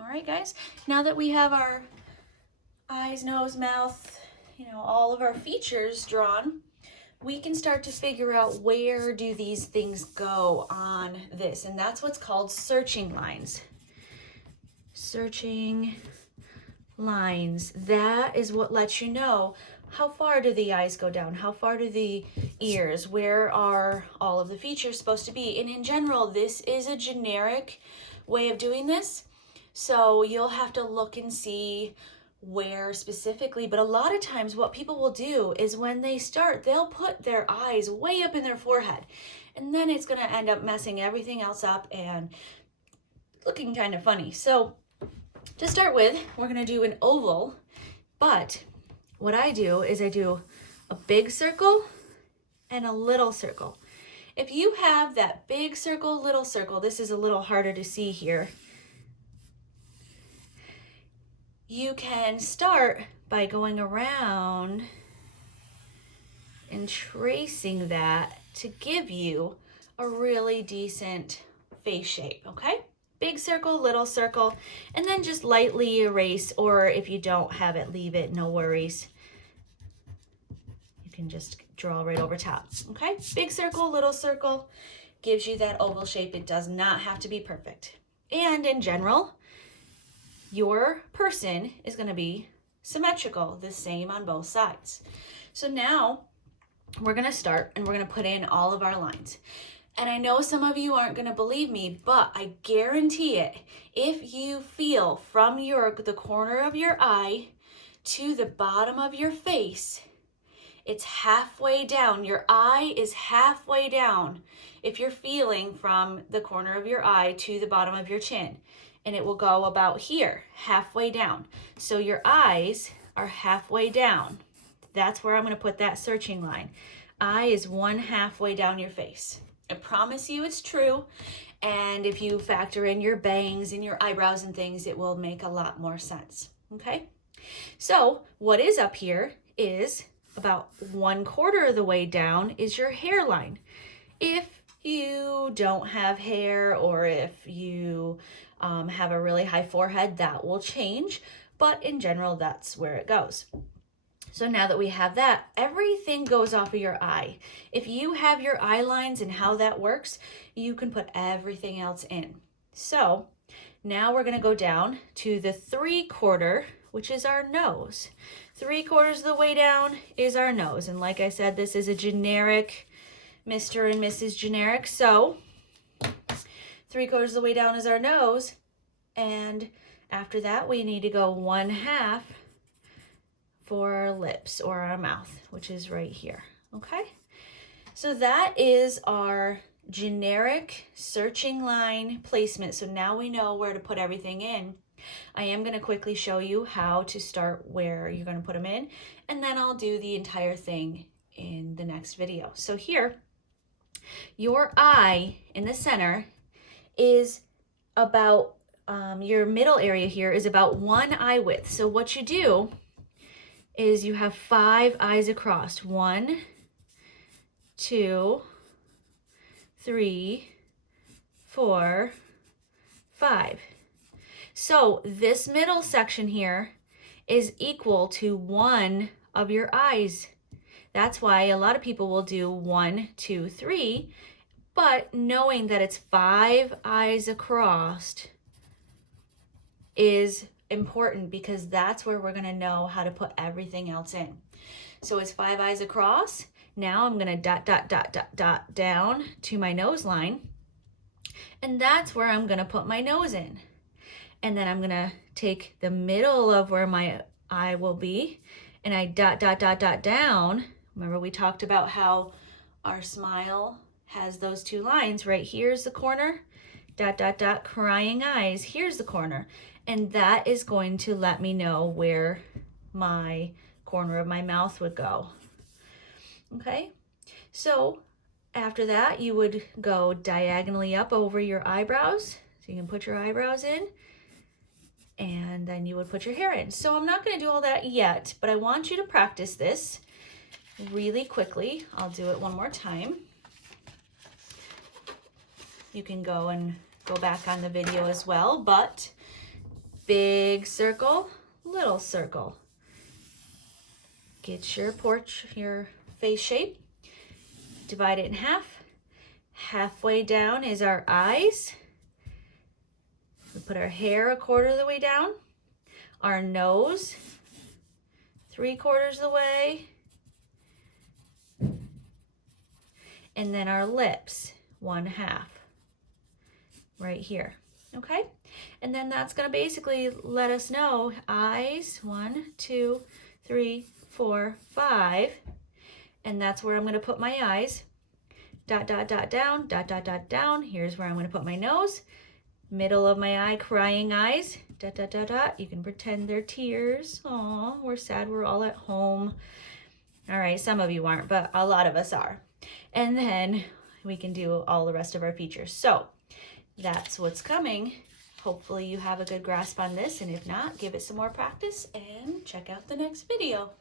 All right, guys, now that we have our eyes, nose, mouth, all of our features drawn, we can start to figure out where do these things go on this, and that's what's called searching lines. Searching lines, that is what lets you know how far do the eyes go down, how far do the ears, where are all of the features supposed to be. And in general, this is a generic way of doing this, so you'll have to look and see where specifically. But a lot of times what people will do is when they start, they'll put their eyes way up in their forehead, and then it's going to end up messing everything else up and looking kind of funny. So to start with, we're going to do an oval, but what I do is I do a big circle and a little circle. If you have that big circle, little circle, this is a little harder to see here. You can start by going around and tracing that to give you a really decent face shape, okay? Big circle, little circle, and then just lightly erase, or if you don't have it, leave it, no worries. You can just draw right over top, okay? Big circle, little circle gives you that oval shape. It does not have to be perfect. And in general, your person is going to be symmetrical, the same on both sides. So now we're going to start and we're going to put in all of our lines. And I know some of you aren't going to believe me, but I guarantee it, if you feel from the corner of your eye to the bottom of your face, it's halfway down. Your eye is halfway down if you're feeling from the corner of your eye to the bottom of your chin. And it will go about here, halfway down. So your eyes are halfway down. That's where I'm going to put that searching line. Eye is one halfway down your face. I promise you it's true. And if you factor in your bangs and your eyebrows and things, it will make a lot more sense. Okay? So what is up here is about 1/4 of the way down is your hairline. If you don't have hair, or if you have a really high forehead, that will change. But in general, that's where it goes. So now that we have that, everything goes off of your eye. If you have your eye lines and how that works, you can put everything else in. So now we're going to go down to the 3/4, which is our nose. 3/4 of the way down is our nose. And like I said, this is a generic Mr. and Mrs. Generic. So 3/4 of the way down is our nose. And after that, we need to go 1/2 for our lips or our mouth, which is right here. Okay? So that is our generic searching line placement. So now we know where to put everything in. I am going to quickly show you how to start where you're going to put them in, and then I'll do the entire thing in the next video. So here, your eye in the center is about, your middle area here is about 1 eye width. So what you do is you have 5 eyes across. 1, 2, 3, 4, 5. So this middle section here is equal to 1 of your eyes. That's why a lot of people will do 1, 2, 3, but knowing that it's 5 eyes across is important, because that's where we're going to know how to put everything else in. So it's 5 eyes across. Now I'm going to dot, dot, dot, dot, dot down to my nose line, and that's where I'm going to put my nose in. And then I'm going to take the middle of where my eye will be, and I dot, dot, dot, dot down. Remember, we talked about how our smile has those 2 lines. Right here's the corner, dot, dot, dot, crying eyes. Here's the corner. And that is going to let me know where my corner of my mouth would go. Okay, so after that, you would go diagonally up over your eyebrows. So you can put your eyebrows in, and then you would put your hair in. So I'm not going to do all that yet, but I want you to practice this really quickly. I'll do it one more time. You can go back on the video as well, but Big circle, little circle. Get your face shape. Divide it in half. Halfway down is our eyes. We put our hair 1/4 of the way down. Our nose, 3/4 of the way. And then our lips, 1/2, right here, okay? And then that's gonna basically let us know eyes, 1, 2, 3, 4, 5. And that's where I'm gonna put my eyes. Dot, dot, dot, down, dot, dot, dot, down. Here's where I'm gonna put my nose. Middle of my eye, crying eyes, dot, dot, dot, dot. You can pretend they're tears. Aw, we're sad, we're all at home. All right, some of you aren't, but a lot of us are. And then we can do all the rest of our features. So that's what's coming. Hopefully you have a good grasp on this, and if not, give it some more practice and check out the next video.